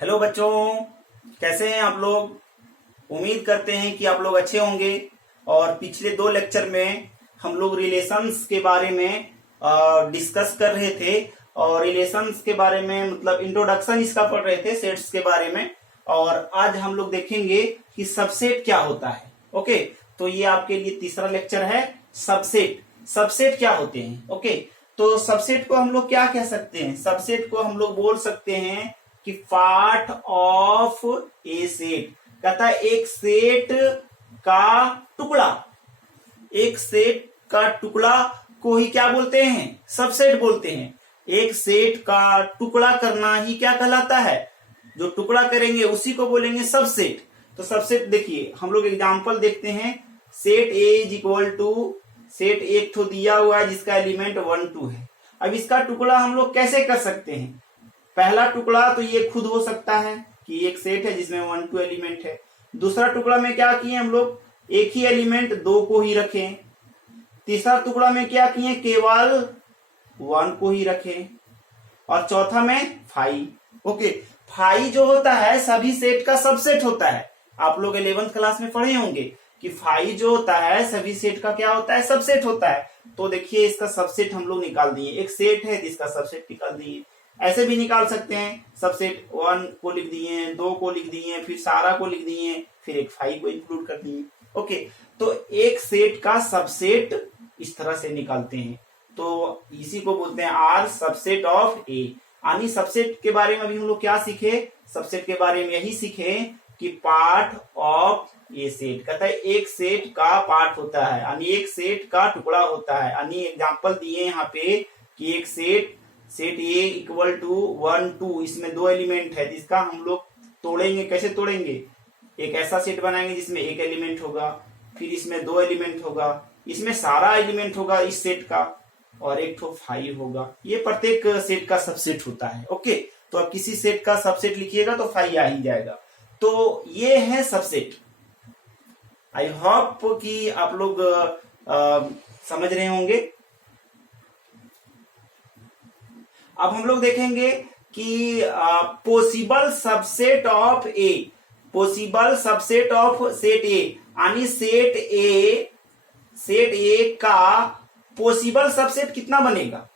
Hello बच्चों, कैसे हैं आप लोग। उम्मीद करते हैं कि आप लोग अच्छे होंगे। और पिछले 2 लेक्चर में हम लोग रिलेशंस के बारे में डिस्कस कर रहे थे और रिलेशंस के बारे में मतलब इंट्रोडक्शन इसका पढ़ रहे थे सेट्स के बारे में। और आज हम लोग देखेंगे कि सबसेट क्या होता है। ओके, तो ये आपके लिए तीसरा लेक्चर है। सबसेट सबसेट क्या होते हैं। ओके, तो सबसेट को हम लोग क्या कह सकते हैं। सबसेट को हम लोग बोल सकते हैं कि पार्ट ऑफ ए सेट। कहता है एक सेट का टुकड़ा, एक सेट का टुकड़ा को ही क्या बोलते हैं, सबसेट बोलते हैं। एक सेट का टुकड़ा करना ही क्या कहलाता है, जो टुकड़ा करेंगे उसी को बोलेंगे सबसेट। तो सबसेट देखिए, हम लोग एग्जांपल देखते हैं। Set A is equal to set एक तो दिया हुआ है जिसका एलिमेंट 1 2 है। अब इसका टुकड़ा हम लोग कैसे कर सकते हैं। पहला टुकड़ा तो ये खुद हो सकता है कि एक सेट है जिसमें 1 2 एलिमेंट है। दूसरा टुकड़ा में क्या किए हम लोग, एक ही एलिमेंट 2 को ही रखें। तीसरा टुकड़ा में क्या किए, केवल 1 को ही रखें। और चौथा में 5। ओके, 5 जो होता है सभी सेट का सबसेट होता है। आप लोग 11th क्लास में पढ़े होंगे कि 5 जो होता है सभी सेट का क्या होता है, सबसेट होता है। तो देखिए इसका सबसेट हम लोग निकाल दिए। एक सेट है जिसका सबसेट निकाल दिए। ऐसे भी निकाल सकते हैं, सबसेट 1 को लिख दिए, 2 को लिख दिए, फिर सारा को लिख दिए, फिर एक 5 को इंक्लूड कर दिए। ओके, तो एक सेट का सबसेट इस तरह से निकालते हैं। तो इसी को बोलते हैं आर सबसेट ऑफ ए। यानी सबसेट के बारे में अभी हम लोग क्या सीखे, सबसेट के बारे में यही सीखे कि पार्ट ऑफ ए सेट। कहता है एक सेट का पार्ट होता है, यानी एक सेट का टुकड़ा होता है। यानी एग्जांपल दिए यहाँ पे कि एक सेट ए इक्वल टू 1 2, इसमें 2 एलिमेंट है जिसका हम लोग तोड़ेंगे। कैसे तोड़ेंगे, एक ऐसा सेट बनाएंगे जिसमें एक एलिमेंट होगा, फिर इसमें 2 एलिमेंट होगा, इसमें सारा एलिमेंट होगा इस सेट का, और एक तो 5 होगा। ये प्रत्येक सेट का सबसेट होता है। ओके, तो अब किसी सेट का सबसेट लिखिएगा तो 5 आ ही जाएगा। तो ये है सबसेट। आई होप कि आप लोग समझ रहे होंगे। अब हम लोग देखेंगे कि possible subset of A, possible subset of set ए, यानी सेट ए का पॉसिबल सबसेट कितना बनेगा।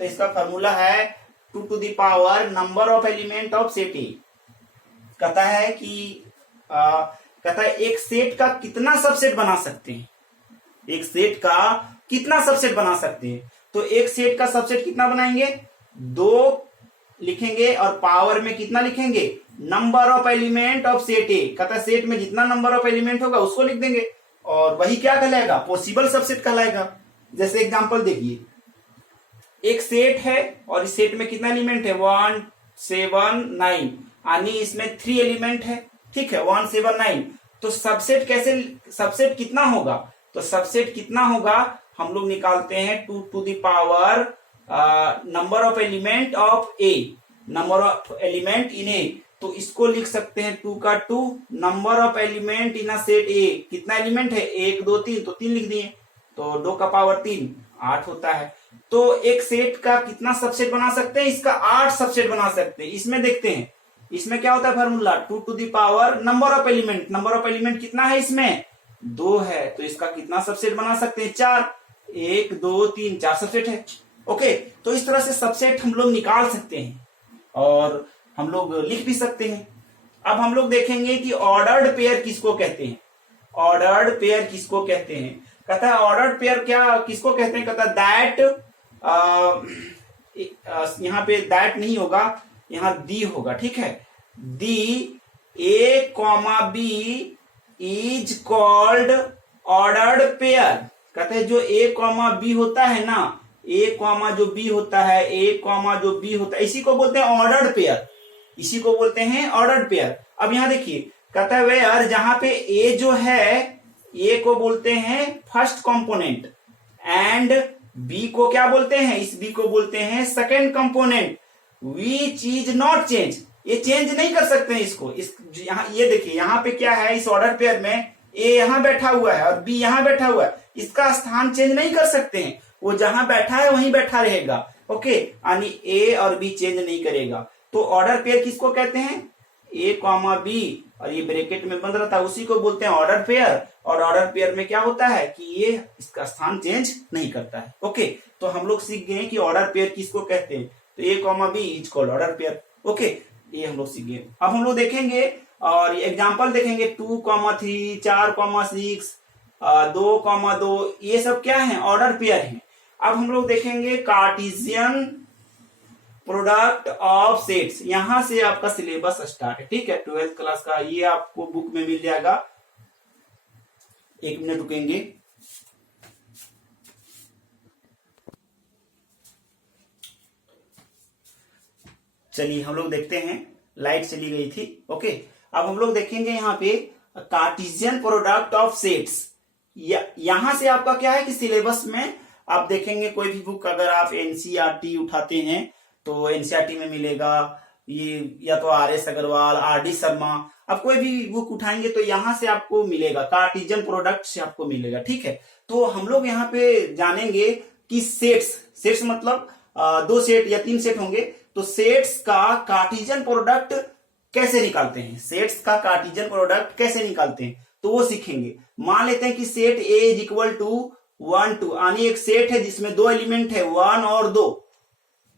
तो इसका फॉर्मूला है 2 to the power number of element of set A. कहता है कि कहता है एक सेट का कितना सबसेट बना सकते हैं, एक सेट का कितना सबसेट बना सकते हैं। तो एक सेट का सबसेट कितना बनाएंगे, 2 लिखेंगे और पावर में कितना लिखेंगे, number of element of set A. कहता है सेट में जितना नंबर ऑफ एलिमेंट होगा उसको लिख देंगे और वही क्या कहलाएगा, पॉसिबल सबसेट कहलाएगा। जैसे एग्जांपल देखिए, एक सेट है और इस सेट में कितना एलिमेंट है, 1 7 9, यानी इसमें 3 एलिमेंट है। ठीक है, 1 7 9। तो सबसेट कैसे, सबसेट कितना होगा, तो सबसेट कितना होगा हम लोग निकालते हैं 2 to the power number of element of A, number of element in A. तो इसको लिख सकते हैं 2 का 2 number of element in a set A. कितना एलिमेंट है, 1 2 3, तो 3 लिख दिए। तो 2 का पावर 3 8 होता है। तो एक सेट का कितना सबसेट बना सकते हैं, इसका 8 सबसेट बना सकते हैं। इसमें देखते हैं, इसमें क्या होता है formula 2 to the power number of element. Number of element कितना है, इसमें 2 है, तो इसका कितना सबसेट बना सकते हैं, 4। 1 2 3 4 सबसेट है। ओके, तो इस तरह से सबसेट हम लोग निकाल सकते हैं और हम लोग लिख भी सकते हैं। अब हम लोग देखेंगे कि ऑर्डर्ड पेयर किसको कहते हैं, ऑर्डर्ड पेयर किसको कहते हैं। कहता है ऑर्डर्ड पेयर क्या किसको कहते हैं, कहता है दैट, यहाँ पे दैट नहीं होगा, यहाँ दी होगा। ठीक है, the A comma B is called ordered pair. कहते हैं जो ए कॉमा बी होता है ना, ए कॉमा जो बी होता है, ए कॉमा जो बी होता है, इसी को बोलते हैं ऑर्डर्ड पेयर, इसी को बोलते हैं ऑर्डर्ड पेयर। अब यहां देखिए, कहता है वेयर, जहां पे ए जो है, ए को बोलते हैं फर्स्ट कंपोनेंट एंड बी को क्या बोलते हैं, इस बी को बोलते हैं second component. Which is not change, ये चेंज नहीं कर सकते हैं इसको। इस यहाँ ये देखिए, यहाँ पे क्या है, इस ऑर्डर पेयर में ए यहाँ बैठा हुआ है और बी यहाँ बैठा हुआ है, इसका स्थान चेंज नहीं कर सकते हैं, वो जहां बैठा है वहीं बैठा रहेगा। ओके, यानी ए और बी चेंज नहीं करेगा। तो ऑर्डर पेयर किसको कहते हैं, ए कॉमा बी और ये ब्रैकेट में बंद रहता है, उसी को बोलते हैं ऑर्डर पेयर। और ऑर्डर पेयर में क्या होता है कि ये इसका स्थान चेंज नहीं करता है। ओके, तो हम लोग सीख गए कि ऑर्डर पेयर किसको कहते हैं, तो A comma B is called order pair. Okay, ये हम लोग सीख गए। अब हम लोग देखेंगे और एग्जाम्पल देखेंगे 2,3, 4,6, 2,2, ये सब क्या है, ऑर्डर पेयर है। अब हम लोग देखेंगे कार्टेशियन प्रोडक्ट ऑफ सेट्स। यहां से आपका सिलेबस स्टार्ट है, ठीक है, 12th क्लास का। ये आपको बुक में मिल जाएगा। एक मिनट रुकेंगे। चलिए हम लोग देखते हैं, लाइट चली गई थी। ओके, अब हम लोग देखेंगे यहाँ पे कार्टेशियन प्रोडक्ट ऑफ सेट्स। यहां से आपका क्या है कि सिलेबस में आप देखेंगे कोई भी बुक अगर आप एनसीईआरटी उठाते हैं तो एनसीईआरटी में मिलेगा ये, या तो आर.एस. अग्रवाल, आर.डी. शर्मा, आप कोई भी बुक उठाएंगे तो यहां से आपको मिलेगा, कार्टेशियन प्रोडक्ट से आपको मिलेगा। ठीक है, तो हम लोग यहाँ पे जानेंगे कि सेट्स मतलब 2 सेट या 3 सेट होंगे, तो सेट्स का कार्टेशियन प्रोडक्ट कैसे निकालते हैं, सेट्स का कार्टेशियन प्रोडक्ट कैसे निकालते हैं, तो वो सीखेंगे। मान लेते हैं कि set A is equal to 1 2, यानी एक सेट है जिसमें 2 एलिमेंट है, 1 और 2,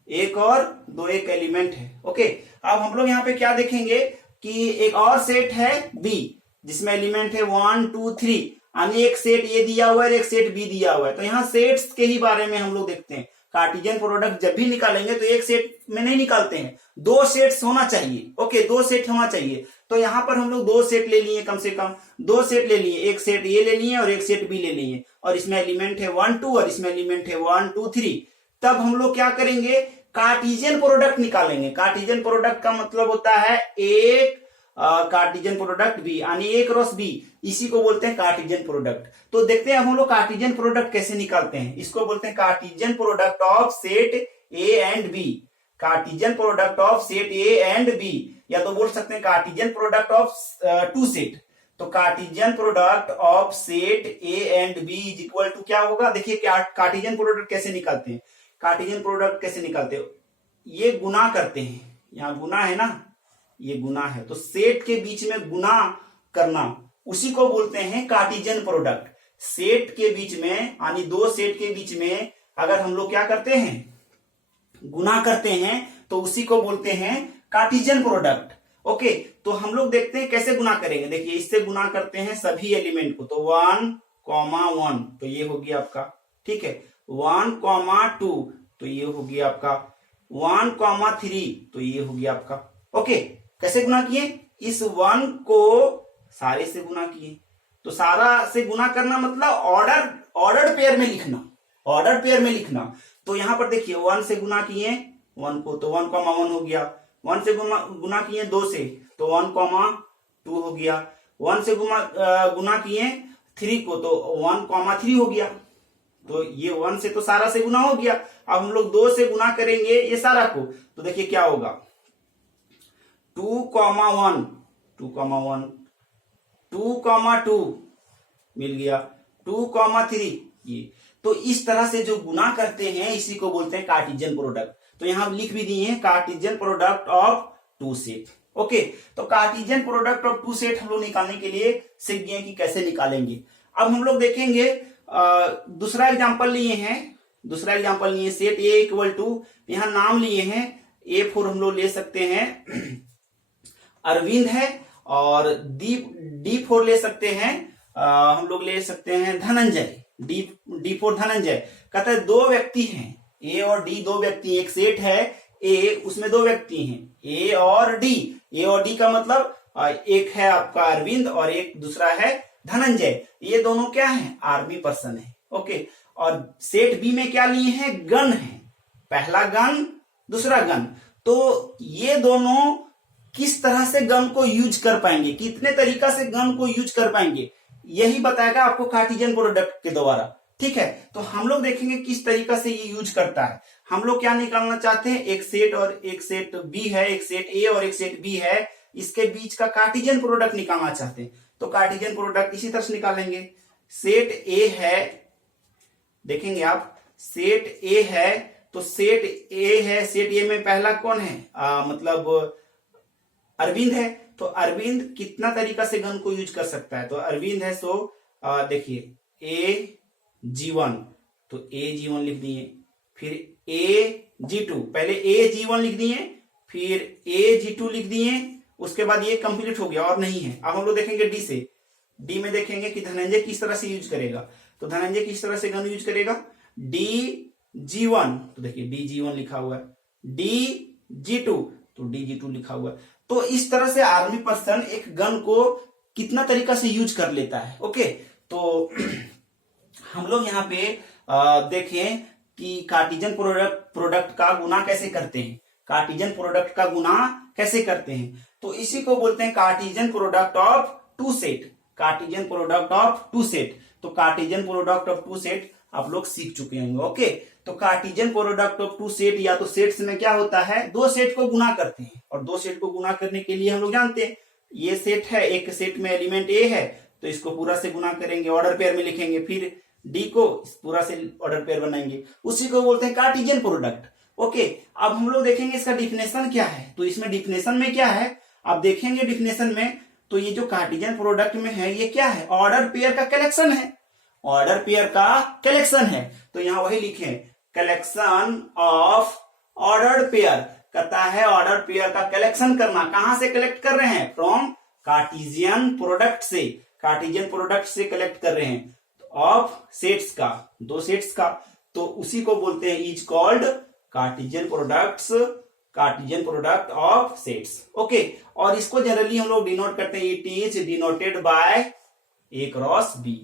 एक और 2 एक एलिमेंट है। ओके, अब हम लोग यहाँ पे क्या देखेंगे कि एक और सेट है बी जिसमें एलिमेंट है 1 2 3, यानी एक सेट ए दिया हुआ है, एक सेट बी दिया हुआ है। तो यहाँ सेट्स के ही बारे में हम लोग देखते हैं। कार्टेशियन प्रोडक्ट जब भी निकालेंगे तो एक सेट में नहीं निकालते हैं, 2 सेट्स होना चाहिए। ओके, 2 सेट होना चाहिए। तो यहाँ पर हम लोग 2 सेट ले लिए, कम से कम 2 सेट ले लिए, एक सेट ए ले लिए और एक सेट बी ले लिए, और इसमें एलिमेंट है 1 2 और इसमें एलिमेंट है 1 2 3। तब हम लोग क्या करेंगे, कार्टेशियन प्रोडक्ट निकालेंगे। कार्टेशियन प्रोडक्ट का मतलब होता है एक कार्टेशियन प्रोडक्ट बी, यानी एक क्रॉस बी, इसी को बोलते हैं कार्टेशियन प्रोडक्ट। तो देखते हैं हम लोग कार्टेशियन प्रोडक्ट कैसे निकालते हैं। इसको बोलते हैं Cartesian product of set A and B, Cartesian product of set A and B, या तो बोल सकते हैं कार्टेशियन प्रोडक्ट ऑफ 2 सेट। तो Cartesian product of set A and B is equal to क्या होगा, देखिए कार्टेशियन प्रोडक्ट कैसे निकालते हैं। कार्टेशियन प्रोडक्ट कैसे निकालते हो, ये गुना करते हैं, यहां गुना है ना, ये गुना है, तो सेट के बीच में गुना करना उसी को बोलते हैं कार्टेशियन प्रोडक्ट। सेट के बीच में, यानी 2 सेट के बीच में अगर हम लोग क्या करते हैं, गुना करते हैं, तो उसी को बोलते हैं कार्टेशियन प्रोडक्ट। ओके, तो हम लोग देखते हैं कैसे गुना करेंगे। देखिए, इससे गुना करते हैं सभी एलिमेंट को, तो 1, 1, तो ये होगी आपका, ठीक है, 1, 2, तो ये होगी आपका 1, 3, तो ये होगी आपका। ओके, कैसे गुना किए, इस 1 को सारे से गुना किए। तो सारा से गुना करना मतलब ऑर्डर पेयर में लिखना, ऑर्डर पेयर में लिखना। तो यहां पर देखिए 1 से गुना किए 1 को, तो 1, 1 हो गया। 1 से गुना किए 2 से, तो 1, 2 हो गया। 1 से गुना किए 3 को, तो 1, 3 हो गया। तो ये 1 से तो सारा से गुना हो गया। अब हम लोग 2 से गुना करेंगे ये सारा को, तो देखिए क्या होगा, 2, 1, 2, 1, 2, 2 मिल गया, 2, 3, ये। तो इस तरह से जो गुना करते हैं इसी को बोलते हैं कार्टेशियन प्रोडक्ट। तो यहां लिख भी दिए हैं Cartesian product of 2 set. Okay, तो कार्टेशियन प्रोडक्ट ऑफ 2 सेट हम लोग निकालने के लिए सीख गए कि कैसे निकालेंगे। अब हम लोग देखेंगे दूसरा एग्जांपल लिए हैं, सेट ए इक्वल टू, यहां नाम लिए हैं A4 हम लोग ले सकते हैं अरविंद है, और D4 ले सकते हैं, हम लोग ले सकते हैं धनंजय, D4 धनंजय। कहता है 2 व्यक्ति हैं, A और D 2 व्यक्ति, एक सेट है A, उसमें 2 व्यक्ति हैं A और D का मतलब एक है आपका अरविंद और एक दूसरा है धनंजय। ये दोनों क्या है, आर्मी पर्सन है। ओके, और सेट बी में क्या लिए हैं, गन है, पहला गन दूसरा गन। तो ये दोनों किस तरह से गन को यूज कर पाएंगे, कितने तरीका से गन को यूज कर पाएंगे, यही बताएगा आपको कार्टेशियन प्रोडक्ट के द्वारा। ठीक है, तो हम लोग देखेंगे किस तरीका से ये यूज करता है। हम लोग क्या निकालना चाहते हैं, एक सेट और एक सेट बी है, एक सेट ए और एक सेट बी है, इसके बीच का कार्टेशियन प्रोडक्ट निकालना चाहते हैं। तो कार्टेशियन प्रोडक्ट इसी तरह से निकालेंगे। सेट ए है, देखेंगे आप, सेट ए है, तो सेट ए है, सेट ए में पहला कौन है, मतलब अरविंद है, तो अरविंद कितना तरीका से गन को यूज कर सकता है, तो अरविंद है, सो देखिए AG1, तो AG1 लिख दिए, फिर AG2, पहले AG1 लिख दिए, फिर AG2 लिख दिए, उसके बाद ये कंप्लीट हो गया और नहीं है। अब हम लोग देखेंगे डी से, डी में देखेंगे कि धनंजय किस तरह से यूज करेगा, तो धनंजय किस तरह से गन यूज करेगा, DG1, तो देखिए DG1 लिखा हुआ है, DG2, तो DG2 लिखा हुआ है। तो इस तरह से आर्मी पर्सन एक गन को कितना तरीका से यूज कर लेता है। ओके, तो हम लोग यहाँ पे देखें कि कार्टिजन प्रोडक्ट का गुना कैसे करते हैं, कार्टिजन प्रोडक्ट का गुना कैसे करते हैं, तो इसी को बोलते हैं Cartesian product of two set, Cartesian product of two set. तो Cartesian product of two set आप लोग सीख चुके होंगे। ओके, तो Cartesian product of two set या तो सेट्स में क्या होता है, दो सेट को गुना करते हैं, और दो सेट को गुना करने के लिए हम लोग जानते हैं ये सेट है, एक सेट में एलिमेंट ए है, तो इसको पूरा से गुना करेंगे, ऑर्डर पेयर में लिखेंगे, फिर डी को पूरा से ऑर्डर पेयर बनाएंगे, उसी को बोलते हैं कार्टिजन प्रोडक्ट। ओके, अब हम लोग देखेंगे इसका डिफिनेशन क्या है, तो इसमें डिफिनेशन में क्या है, आप देखेंगे डिफिनेशन में, तो ये जो कार्टिजन प्रोडक्ट में है ये क्या है, ऑर्डर पेयर का कलेक्शन है, ऑर्डर पेयर का कलेक्शन है। तो यहां वही लिखे, कलेक्शन ऑफ ऑर्डर्ड पेयर, कहता है ऑर्डर पेयर का कलेक्शन करना, कहां से कलेक्ट कर रहे हैं, फ्रॉम कार्टिजियन प्रोडक्ट से, कार्टिजियन प्रोडक्ट से कलेक्ट कर रहे हैं, ऑफ सेट्स का, दो सेट्स का, तो उसी को बोलते हैं is called Cartesian products, Cartesian product of sets. Okay, और इसको जनरली हम लोग डिनोट करते हैं, it is denoted by A cross B।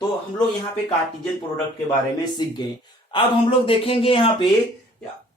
तो हम लोग यहाँ पे कार्टिजियन प्रोडक्ट के बारे में सीख गए। अब हम लोग देखेंगे यहाँ पे,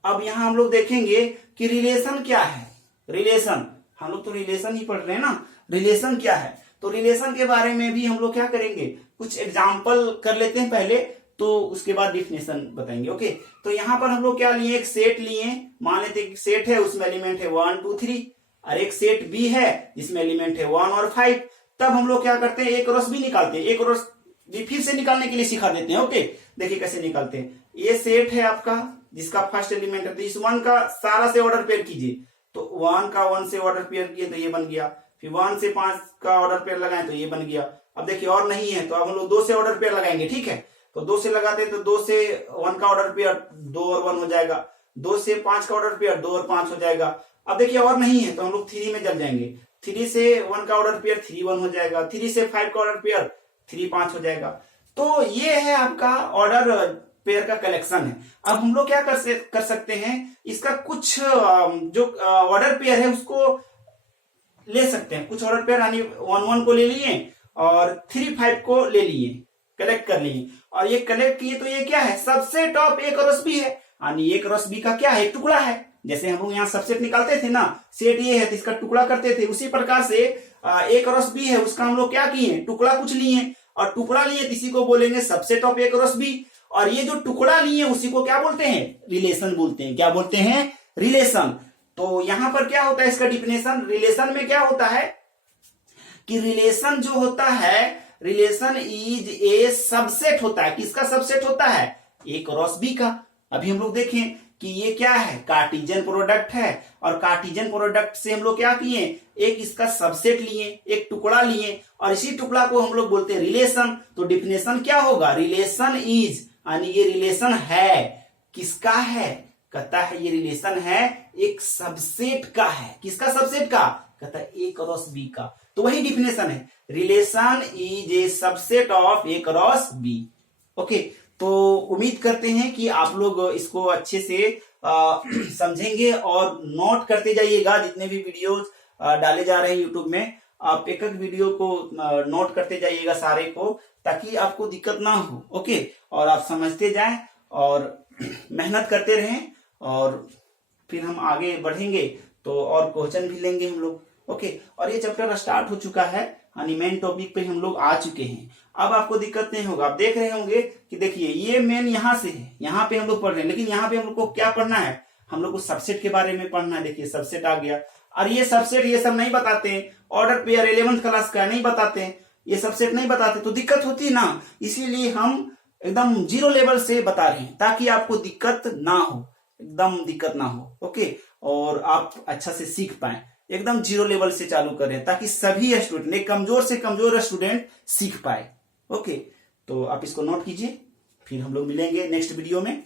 अब यहाँ हम लोग देखेंगे कि रिलेशन क्या है, रिलेशन, हम लोग तो रिलेशन ही पढ़ रहे हैं ना, रिलेशन क्या है, तो रिलेशन के बारे में भी हम लोग क्या करेंगे, कुछ एग्जाम्पल कर लेते हैं पहले, तो उसके बाद डिफिनेशन बताएंगे। ओके, तो यहाँ पर हम लोग क्या लिए, एक सेट लिए, मान लेते हैं सेट है उसमें एलिमेंट है 1 2 3, और एक सेट बी है जिसमें एलिमेंट है 1 और 5, तब हम लोग क्या करते हैं, A क्रॉस B निकालते हैं, A क्रॉस B फिर से निकालने के लिए सिखा देते हैं। ओके, देखिए कैसे निकालते हैं, ये सेट है आपका जिसका फर्स्ट एलिमेंट है, तो इस 1 का सारा से ऑर्डर पेयर कीजिए, तो 1 का 1 से ऑर्डर पेयर किए तो ये बन गया, फिर 1 से 5 का ऑर्डर पेयर लगाएं तो ये बन गया। अब देखिए और नहीं है तो अब हम लोग 2 से ऑर्डर पेयर लगाएंगे, ठीक है, तो 2 से लगाते हैं तो 2 से 1 का ऑर्डर पेयर 2 और 1 हो जाएगा, 2 से 5 का ऑर्डर पेयर 2 और 5 हो जाएगा। अब देखिए और नहीं है तो हम लोग 3 में जल जाएंगे, 3 से 1 का ऑर्डर पेयर 3 1 हो जाएगा, 3 से 5 का ऑर्डर पेयर 3 5 हो जाएगा। तो ये है आपका ऑर्डर पेयर का कलेक्शन है। अब हम लोग क्या कर सकते हैं, इसका कुछ जो ऑर्डर पेयर है उसको ले सकते हैं, कुछ ऑर्डर पेयर यानी 1 1 को ले लिए और 3 5 को ले लिए, कलेक्ट कर लिए, और ये कलेक्ट किए तो ये क्या है, subset of A cross B है, यानी A क्रॉस B का क्या है, टुकड़ा है। जैसे हम लोग यहाँ सबसेट निकालते थे ना, सेट ये है तो इसका टुकड़ा करते थे, उसी प्रकार से A क्रॉस B है उसका हम लोग क्या किए, टुकड़ा कुछ लिए, और टुकड़ा लिए इसी को बोलेंगे subset of A cross B, और ये जो टुकड़ा लिए उसी को क्या बोलते हैं, रिलेशन बोलते हैं। क्या बोलते हैं, रिलेशन। तो यहां पर क्या होता है इसका डिफिनेशन, रिलेशन में क्या होता है कि रिलेशन जो होता है, रिलेशन इज ए सबसेट होता है, किसका सबसेट होता है, A क्रॉस B का। अभी हम लोग देखें कि ये क्या है, कार्टिजियन प्रोडक्ट है, और कार्टिजियन प्रोडक्ट से हम लोग क्या किए, एक इसका सबसेट लिए, एक टुकड़ा लिए, और इसी टुकड़ा को हम लोग बोलते हैं रिलेशन। तो डिफिनेशन क्या होगा, रिलेशन इज, यानी ये रिलेशन है, किसका है, कहता है ये रिलेशन है एक सबसेट का है, किसका सबसेट का, कहता है A क्रॉस B का। तो वही डिफिनेशन है, relation is a subset of A cross B। Okay, तो उम्मीद करते हैं कि आप लोग इसको अच्छे से समझेंगे और नोट करते जाइएगा, जितने भी वीडियोस डाले जा रहे हैं यूट्यूब में, आप एक एक वीडियो को नोट करते जाइएगा सारे को, ताकि आपको दिक्कत ना हो। ओके, और आप समझते जाएं और मेहनत करते रहें, और फिर हम आगे बढ़ेंगे तो और क्वेश्चन भी लेंगे हम लोग। ओके, और ये चैप्टर स्टार्ट हो चुका है, यानी मेन टॉपिक पे हम लोग आ चुके हैं। अब आपको दिक्कत नहीं होगा, आप देख रहे होंगे कि देखिए ये मेन यहाँ से है, यहाँ पे हम लोग पढ़ रहे हैं, लेकिन यहाँ पे हम लोग को क्या पढ़ना है, हम लोग को सबसेट के बारे में पढ़ना है। देखिए सबसेट आ गया, और ये सबसेट ये सब नहीं बताते हैं, ऑर्डर पेयर 11th क्लास का नहीं बताते हैं, ये सबसेट नहीं बताते, तो दिक्कत होती है ना, इसीलिए हम एकदम 0 लेवल से बता रहे हैं, ताकि आपको दिक्कत ना हो, एकदम दिक्कत ना हो। ओके, और आप अच्छा से सीख पाए। एकदम जीरो लेवल से चालू करें, ताकि सभी स्टूडेंट, एक कमजोर से कमजोर स्टूडेंट सीख पाए। ओके, तो आप इसको नोट कीजिए, फिर हम लोग मिलेंगे नेक्स्ट वीडियो में।